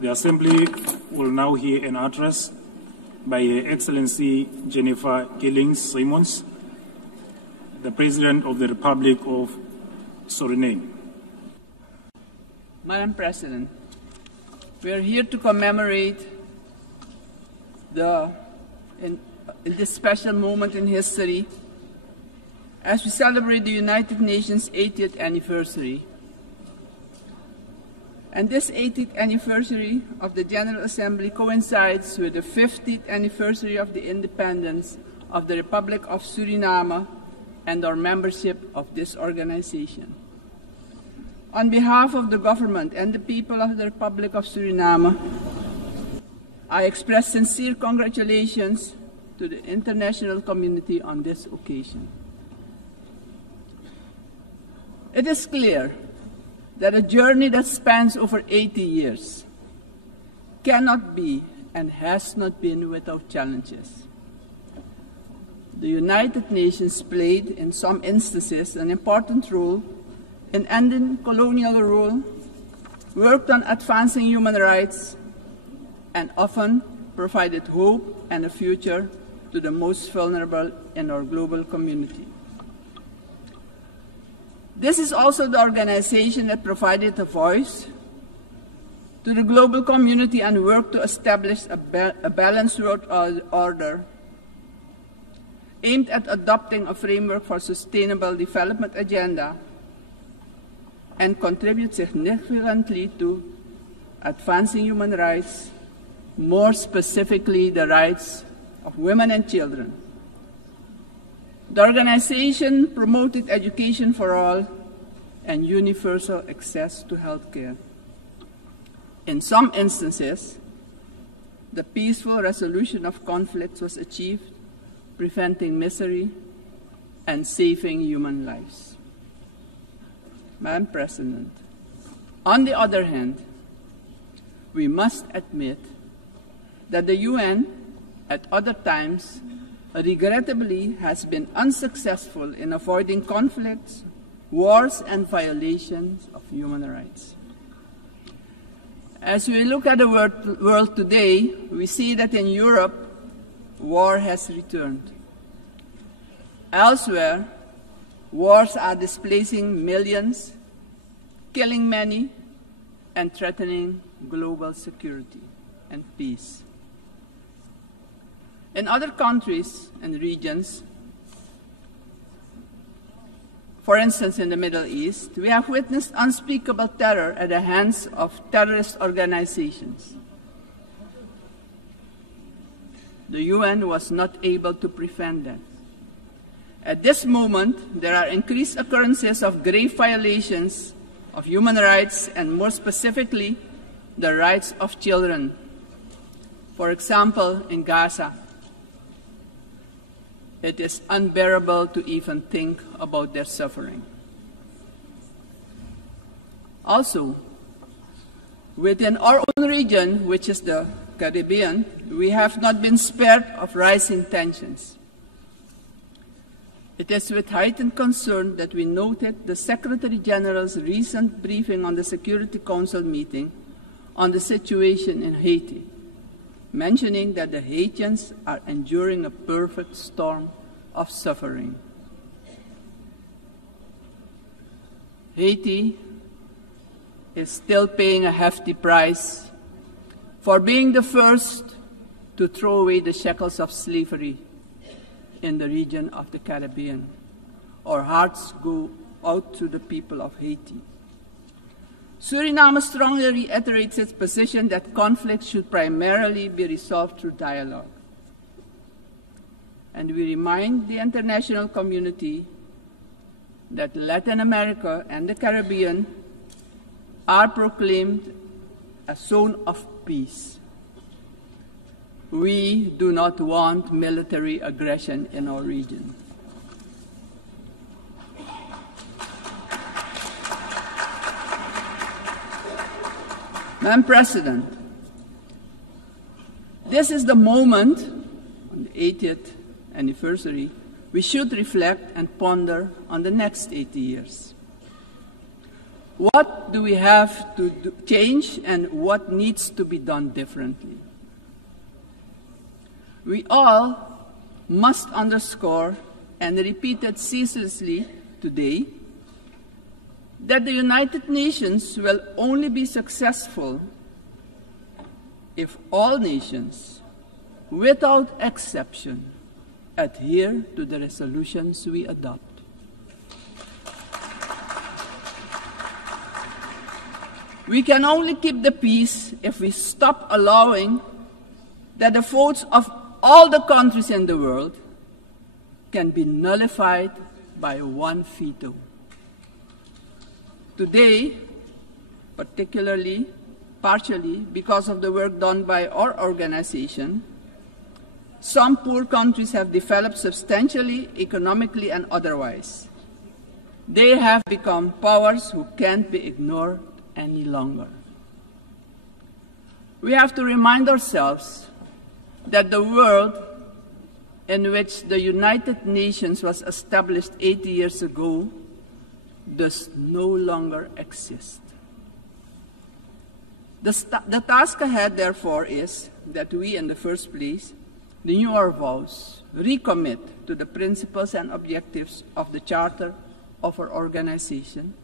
The Assembly will now hear an address by Her Excellency Jennifer Gillings-Simons, the President of the Republic of Suriname. Madam President, we are here to commemorate in this special moment in history as we celebrate the United Nations 80th anniversary. And this 80th anniversary of the General Assembly coincides with the 50th anniversary of the independence of the Republic of Suriname and our membership of this organization. On behalf of the government and the people of the Republic of Suriname, I express sincere congratulations to the international community on this occasion. It is clear that a journey that spans over 80 years cannot be and has not been without challenges. The United Nations played, in some instances, an important role in ending colonial rule, worked on advancing human rights, and often provided hope and a future to the most vulnerable in our global community. This is also the organization that provided a voice to the global community and worked to establish a balanced world order aimed at adopting a framework for sustainable development agenda and contribute significantly to advancing human rights, more specifically the rights of women and children. The organization promoted education for all and universal access to health care. In some instances, the peaceful resolution of conflicts was achieved, preventing misery and saving human lives. Madam President, on the other hand, we must admit that the UN, at other times, regrettably has been unsuccessful in avoiding conflicts, wars, and violations of human rights. As we look at the world today, we see that in Europe, war has returned. Elsewhere, wars are displacing millions, killing many, and threatening global security and peace. In other countries and regions, for instance in the Middle East, we have witnessed unspeakable terror at the hands of terrorist organizations. The UN was not able to prevent that. At this moment, there are increased occurrences of grave violations of human rights and more specifically, the rights of children. For example, in Gaza, it is unbearable to even think about their suffering. Also, within our own region, which is the Caribbean, we have not been spared of rising tensions. It is with heightened concern that we noted the Secretary General's recent briefing on the Security Council meeting on the situation in Haiti, mentioning that the Haitians are enduring a perfect storm of suffering. Haiti is still paying a hefty price for being the first to throw away the shackles of slavery in the region of the Caribbean. Our hearts go out to the people of Haiti. Suriname strongly reiterates its position that conflict should primarily be resolved through dialogue. And we remind the international community that Latin America and the Caribbean are proclaimed a zone of peace. We do not want military aggression in our region. Madam President, this is the moment, on the 80th anniversary, we should reflect and ponder on the next 80 years. What do we have to change and what needs to be done differently? We all must underscore and repeat it ceaselessly today that the United Nations will only be successful if all nations, without exception, adhere to the resolutions we adopt. We can only keep the peace if we stop allowing that the votes of all the countries in the world can be nullified by one veto. Today, partially because of the work done by our organization, some poor countries have developed substantially, economically and otherwise. They have become powers who can't be ignored any longer. We have to remind ourselves that the world in which the United Nations was established 80 years ago does no longer exist. The task ahead, therefore, is that we, in the first place, renew our vows, recommit to the principles and objectives of the Charter of our organization,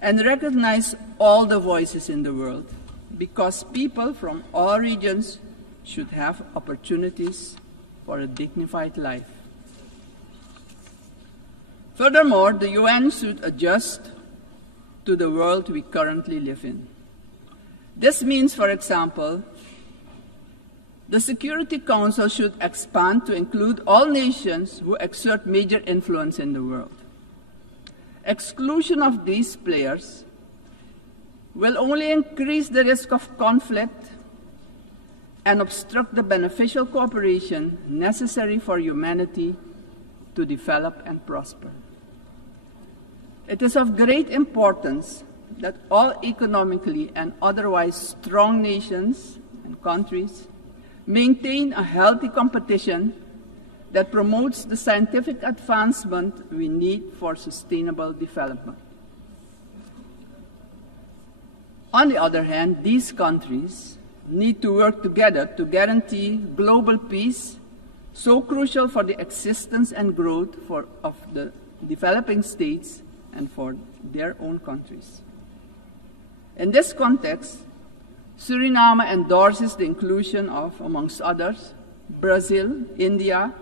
and recognize all the voices in the world, because people from all regions should have opportunities for a dignified life. Furthermore, the UN should adjust to the world we currently live in. This means, for example, the Security Council should expand to include all nations who exert major influence in the world. Exclusion of these players will only increase the risk of conflict and obstruct the beneficial cooperation necessary for humanity to develop and prosper. It is of great importance that all economically and otherwise strong nations and countries maintain a healthy competition that promotes the scientific advancement we need for sustainable development. On the other hand, these countries need to work together to guarantee global peace, so crucial for the existence and growth of the developing states and for their own countries. In this context, Suriname endorses the inclusion of, amongst others, Brazil, India,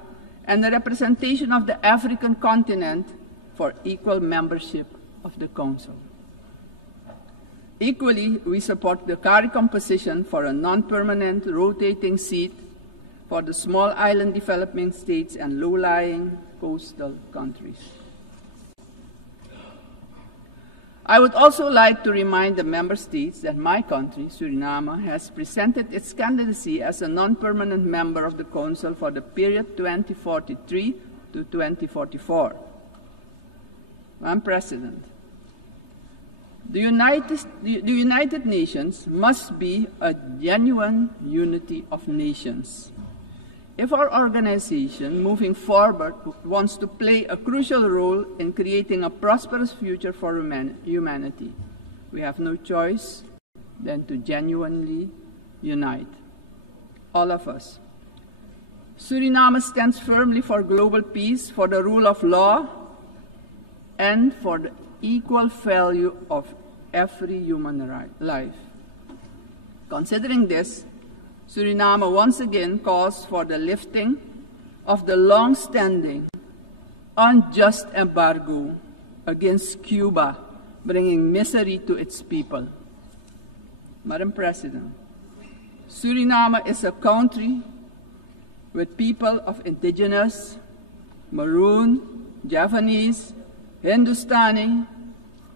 and the representation of the African continent for equal membership of the Council. Equally, we support the CARICOM position for a non-permanent rotating seat for the small island developing states and low-lying coastal countries. I would also like to remind the member states that my country, Suriname, has presented its candidacy as a non-permanent member of the Council for the period 2043 to 2044. Madam President, the United Nations must be a genuine unity of nations. If our organization, moving forward, wants to play a crucial role in creating a prosperous future for humanity, we have no choice than to genuinely unite, all of us. Suriname stands firmly for global peace, for the rule of law, and for the equal value of every human life. Considering this, Suriname once again calls for the lifting of the long-standing, unjust embargo against Cuba, bringing misery to its people. Madam President, Suriname is a country with people of indigenous, Maroon, Javanese, Hindustani,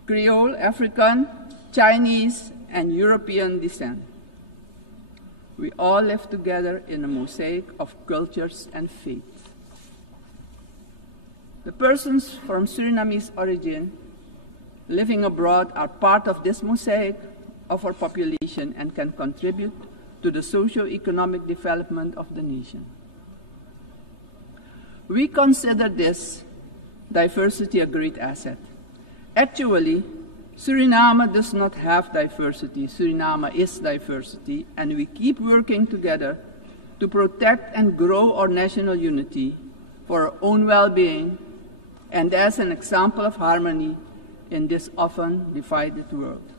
Creole, African, Chinese, and European descent. We all live together in a mosaic of cultures and faiths. The persons from Surinamese origin living abroad are part of this mosaic of our population and can contribute to the socio-economic development of the nation. We consider this diversity a great asset. Actually, Suriname does not have diversity. Suriname is diversity, and we keep working together to protect and grow our national unity for our own well-being and as an example of harmony in this often divided world.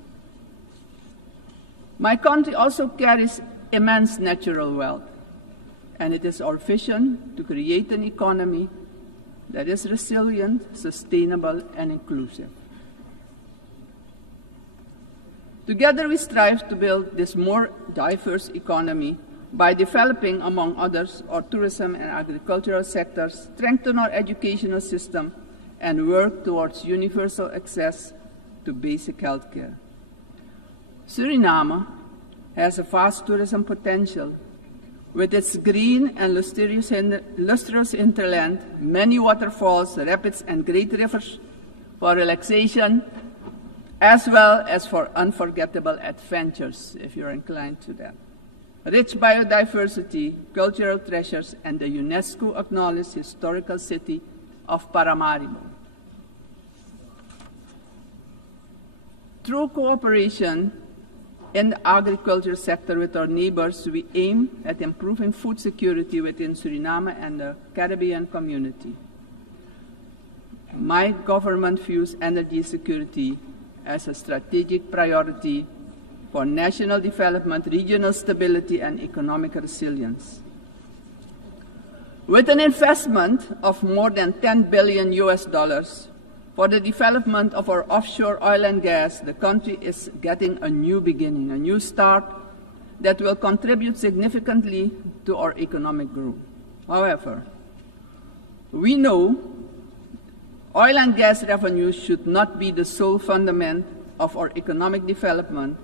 My country also carries immense natural wealth, and it is our vision to create an economy that is resilient, sustainable, and inclusive. Together we strive to build this more diverse economy by developing, among others, our tourism and agricultural sectors, strengthen our educational system, and work towards universal access to basic health care. Suriname has a vast tourism potential with its green and lustrous hinterland, many waterfalls, rapids, and great rivers for relaxation, as well as for unforgettable adventures, if you're inclined to that. Rich biodiversity, cultural treasures, and the UNESCO-acknowledged historical city of Paramaribo. Through cooperation in the agriculture sector with our neighbors, we aim at improving food security within Suriname and the Caribbean community. My government views energy security as a strategic priority for national development, regional stability, and economic resilience. With an investment of more than $10 billion for the development of our offshore oil and gas, the country is getting a new beginning, a new start that will contribute significantly to our economic growth. However, we know oil and gas revenues should not be the sole fundament of our economic development.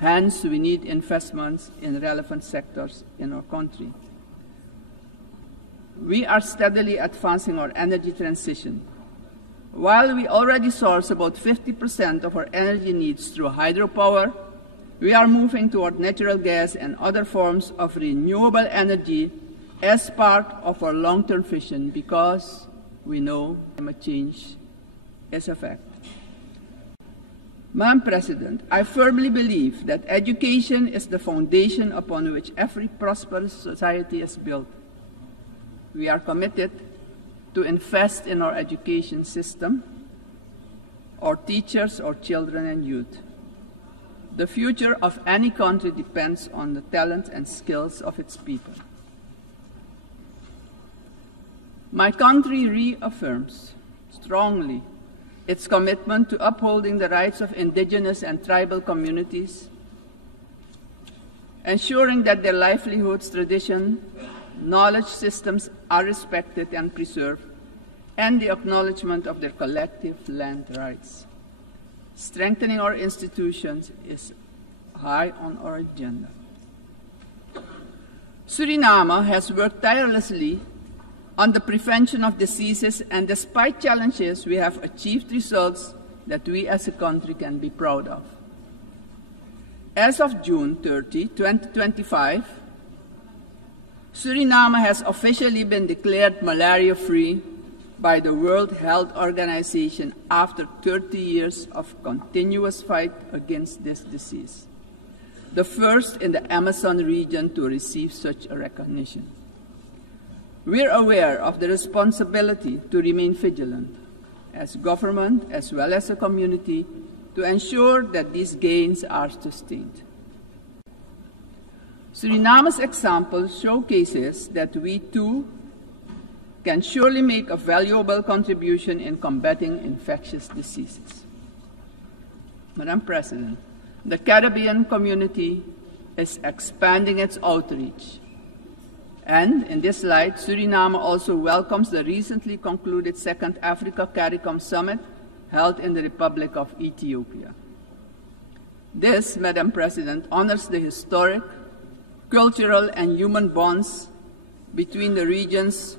Hence, we need investments in relevant sectors in our country. We are steadily advancing our energy transition. While we already source about 50% of our energy needs through hydropower, we are moving toward natural gas and other forms of renewable energy as part of our long-term vision, because we know climate change is a fact. Madam President, I firmly believe that education is the foundation upon which every prosperous society is built. We are committed to invest in our education system, our teachers, our children and youth. The future of any country depends on the talent and skills of its people. My country reaffirms strongly its commitment to upholding the rights of indigenous and tribal communities, ensuring that their livelihoods, tradition, knowledge systems are respected and preserved, and the acknowledgement of their collective land rights. Strengthening our institutions is high on our agenda. Suriname has worked tirelessly on the prevention of diseases, and despite challenges, we have achieved results that we as a country can be proud of. As of June 30, 2025, Suriname has officially been declared malaria-free by the World Health Organization after 30 years of continuous fight against this disease, the first in the Amazon region to receive such a recognition. We're aware of the responsibility to remain vigilant as government as well as a community to ensure that these gains are sustained. Suriname's example showcases that we too can surely make a valuable contribution in combating infectious diseases. Madam President, the Caribbean community is expanding its outreach. And in this light, Suriname also welcomes the recently concluded Second Africa CARICOM Summit held in the Republic of Ethiopia. This, Madam President, honors the historic, cultural, and human bonds between the regions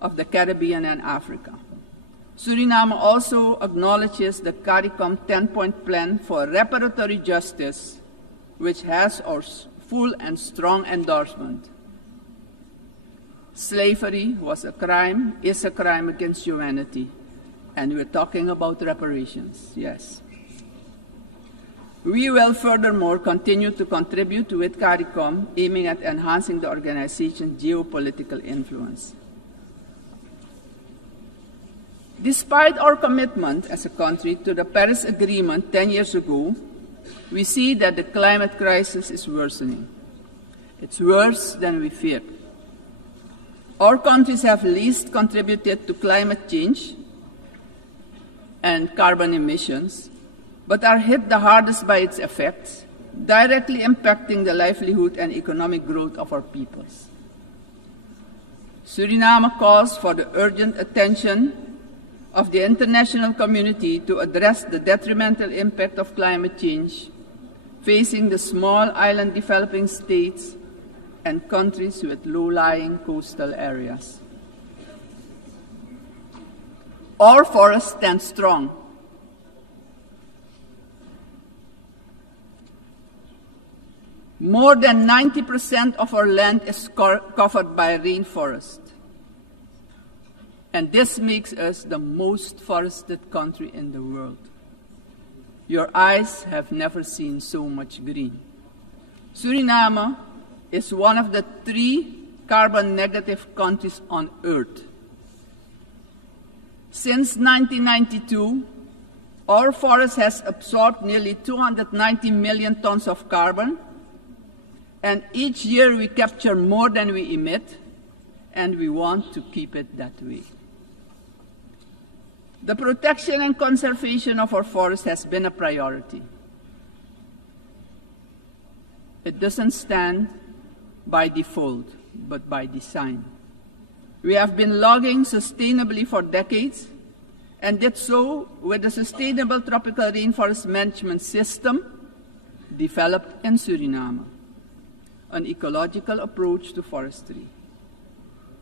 of the Caribbean and Africa. Suriname also acknowledges the CARICOM 10-point plan for reparatory justice, which has our full and strong endorsement. Slavery was a crime, is a crime against humanity, and we're talking about reparations, yes. We will furthermore continue to contribute with CARICOM, aiming at enhancing the organization's geopolitical influence. Despite our commitment as a country to the Paris Agreement 10 years ago, we see that the climate crisis is worsening. It's worse than we feared. Our countries have least contributed to climate change and carbon emissions, but are hit the hardest by its effects, directly impacting the livelihood and economic growth of our peoples. Suriname calls for the urgent attention of the international community to address the detrimental impact of climate change facing the small island developing states and countries with low-lying coastal areas. Our forests stand strong. More than 90% of our land is covered by rainforest. And this makes us the most forested country in the world. Your eyes have never seen so much green. Suriname is one of the 3 carbon-negative countries on Earth. Since 1992, our forest has absorbed nearly 290 million tons of carbon, and each year we capture more than we emit, and we want to keep it that way. The protection and conservation of our forests has been a priority. It doesn't stand by default, but by design. We have been logging sustainably for decades, and did so with the Sustainable Tropical Rainforest Management System developed in Suriname, an ecological approach to forestry.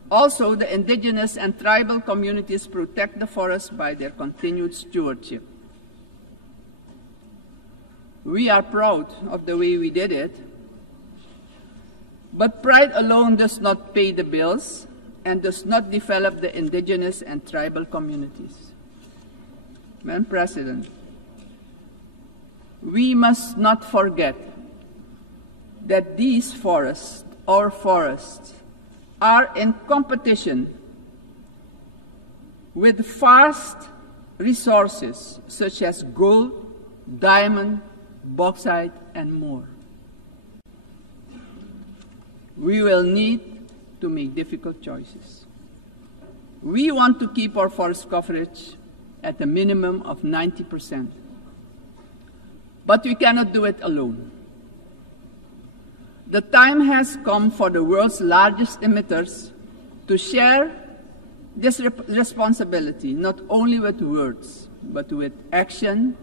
Also, the indigenous and tribal communities protect the forest by their continued stewardship. We are proud of the way we did it, but pride alone does not pay the bills and does not develop the indigenous and tribal communities. Madam President, we must not forget that these forests, our forests, are in competition with vast resources such as gold, diamond, bauxite, and more. We will need to make difficult choices. We want to keep our forest coverage at a minimum of 90%. But we cannot do it alone. The time has come for the world's largest emitters to share this responsibility, not only with words, but with action,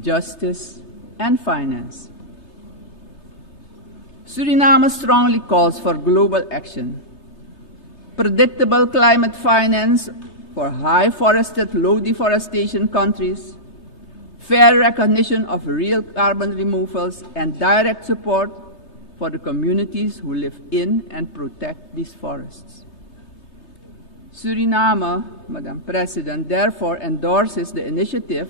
justice, and finance. Suriname strongly calls for global action, predictable climate finance for high forested, low deforestation countries, fair recognition of real carbon removals, and direct support for the communities who live in and protect these forests. Suriname, Madam President, therefore endorses the initiative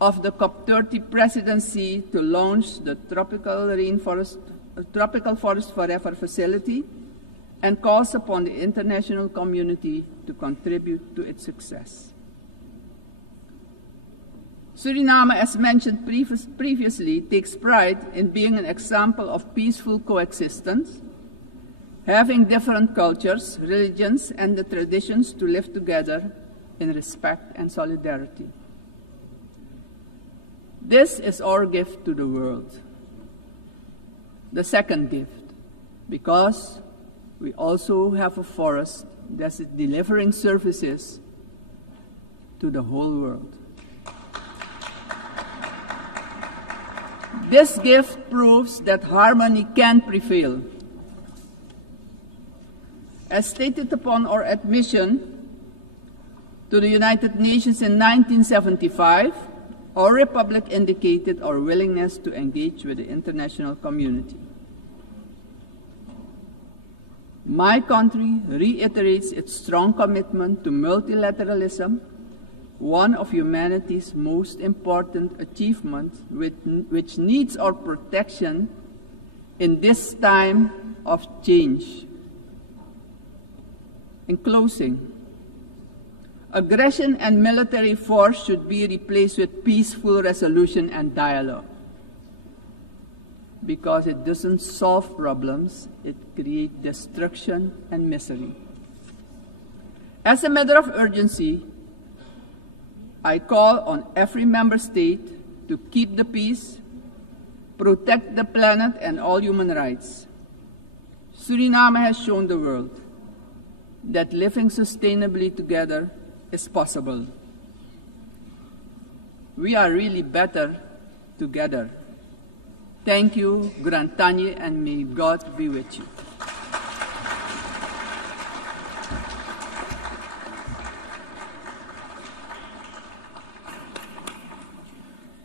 of the COP30 presidency to launch the Tropical Forest Forever facility and calls upon the international community to contribute to its success. Suriname, as mentioned previously, takes pride in being an example of peaceful coexistence, having different cultures, religions, and the traditions to live together in respect and solidarity. This is our gift to the world. The second gift, because we also have a forest that is delivering services to the whole world. This gift proves that harmony can prevail. As stated upon our admission to the United Nations in 1975, our republic indicated our willingness to engage with the international community. My country reiterates its strong commitment to multilateralism one of humanity's most important achievements, which needs our protection in this time of change. In closing, aggression and military force should be replaced with peaceful resolution and dialogue, because it doesn't solve problems, it creates destruction and misery. As a matter of urgency, I call on every member state to keep the peace, protect the planet and all human rights. Suriname has shown the world that living sustainably together is possible. We are really better together. Thank you, Grantanye, and may God be with you.